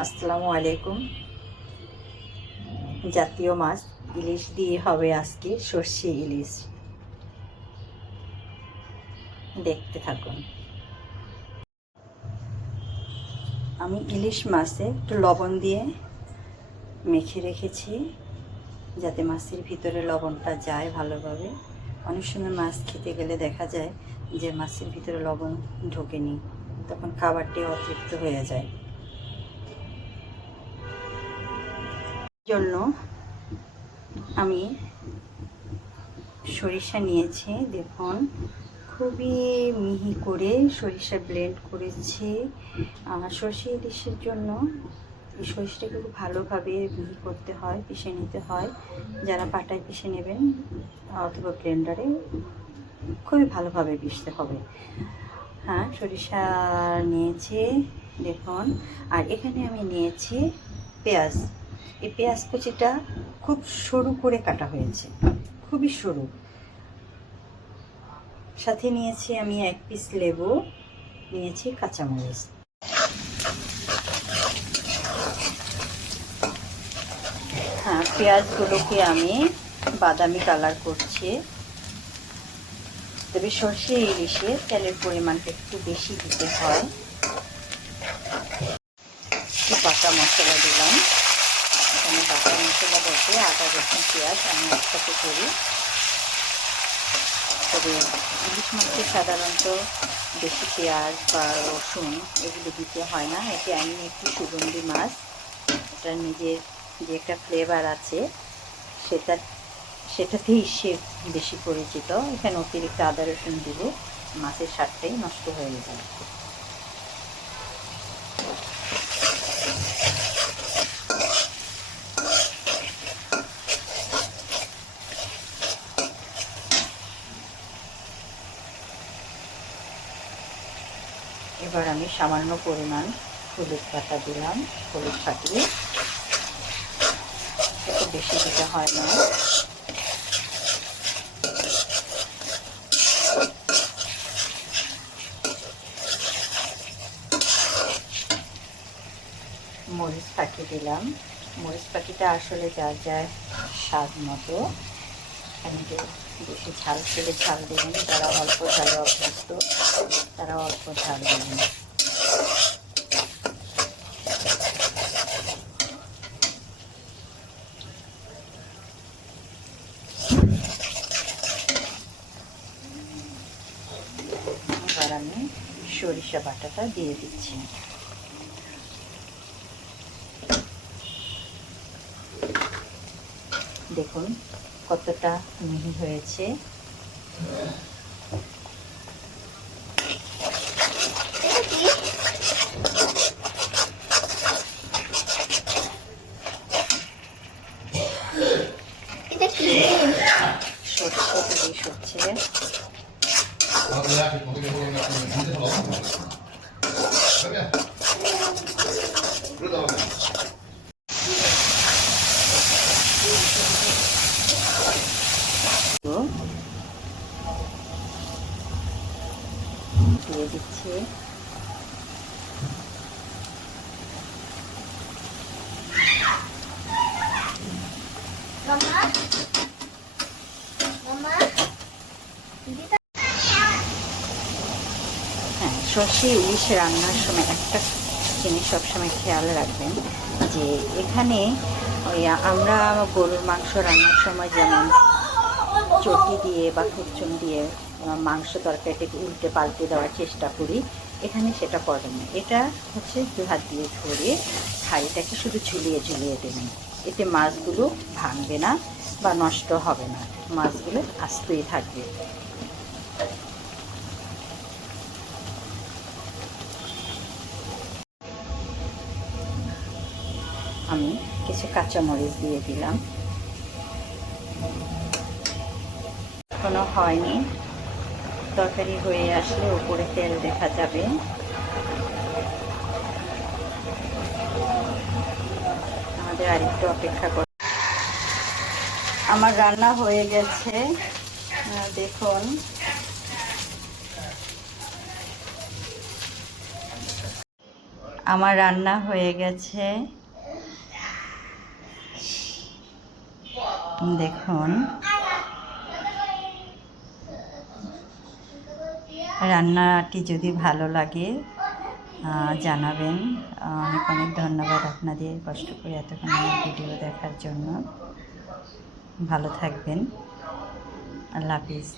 আসসালামু আলাইকুম। জাতীয় মাছ ইলিশ দিয়ে হবে আজকে সর্ষে ইলিশ। দেখতে থাকুন। আমি ইলিশ মাছে একটু লবণ দিয়ে মেখে রেখেছি, যাতে মাছের ভিতরে লবণটা যায় ভালোভাবে। অনেক সময় মাছ খেতে গেলে দেখা যায় যে মাছের ভিতরে লবণ ঢোকেনি, তখন খাবারটি অতৃপ্ত হয়ে যায়। জন্য আমি সরিষা নিয়েছি, দেখুন খুবই মিহি করে সরিষা ব্লেন্ড করেছি। সর্ষে ইলিশের জন্য এই সরিষাটাকে খুব ভালোভাবে মিহি করতে হয়, পিষে নিতে হয়। যারা পাটায় পিষে নেবেন অথবা ব্লেন্ডারে, খুবই ভালোভাবে পিষতে হবে। হ্যাঁ, সরিষা নিয়েছি দেখুন। আর এখানে আমি নিয়েছি পেঁয়াজ। এই পেঁয়াজ কুচিটা খুব সরু করে কাটা হয়েছে, খুবই সরু। সাথে নিয়েছি আমি 1 পিস লেবু, নিয়েছি কাঁচামরিচ। হ্যাঁ, পেঁয়াজগুলোকে আমি বাদামি কালার করছি। তবে সর্ষে ইলিশে তেলের পরিমাণটা একটু বেশি দিতে হয়। একটু বাটা মশলা দিলাম। এখানে বাটা মশলা বলতে আদা, রসুন, পেঁয়াজ আমি একসাথে করি। তবে ইলিশ মাছকে সাধারণত বেশি পেঁয়াজ বা রসুন এগুলো দিতে হয় না। এটি এমনি একটি সুগন্ধি মাছ, এটা নিজের যে একটা ফ্লেভার আছে সেটাতেই সে বেশি পরিচিত। এখানে অতিরিক্ত আদা রসুন দিলে মাছের স্বাদটাই নষ্ট হয়ে যায়। এবার আমি সামান্য পরিমাণ হলুদ পাতা দিলাম, হলুদ পাতিয়ে, এত বেশি দিতে হয় না। মরিচ পাখি দিলাম। মরিচ পাখিটা আসলে যার যার স্বাদ মতো, এমনি বেশি ঝাল খেলে ঝাল দেবেন, যারা অল্প ঝালে অভ্যস্ত তারা অল্প ঝাল দেবেন। এবার আমি সরিষা বাটাটা দিয়ে দিচ্ছি। দেখুন কতটা মিহি হয়েছে। সরষে ইলিশ হচ্ছে। দিয়ে দিচ্ছি। হ্যাঁ, সর্ষে ইলিশ রান্নার সময় একটা জিনিস সবসময় খেয়াল রাখবেন, যে এখানে আমরা গরুর মাংস রান্নার সময় যেমন চটি দিয়ে বা খুরচুন দিয়ে মাংস তরকারিটাকে উল্টে পাল্টে দেওয়ার চেষ্টা করি, এখানে সেটা করেন না। এটা হচ্ছে 2 হাত দিয়ে ধরে হাঁড়িটাকে শুধু ঝুলিয়ে ঝুলিয়ে দেবেন। এতে মাছগুলো ভাঙবে না বা নষ্ট হবে না, মাছগুলো আস্তেই থাকবে। আমি কিছু কাঁচামরিচ দিয়ে দিলাম। এখনো হয়নি, তরকারি হয়ে আসলে উপরে তেল দেখা যাবে। আমাদের আরেকটু অপেক্ষা কর। আমার রান্না হয়ে গেছে, দেখুন। আমার রান্না হয়ে গেছে, দেখুন। রান্নাটি যদি ভালো লাগে জানাবেন। অনেক অনেক ধন্যবাদ আপনাদের কষ্ট করে এতক্ষণ আমার ভিডিও দেখার জন্য। ভালো থাকবেন। আল্লাহ হাফিজ।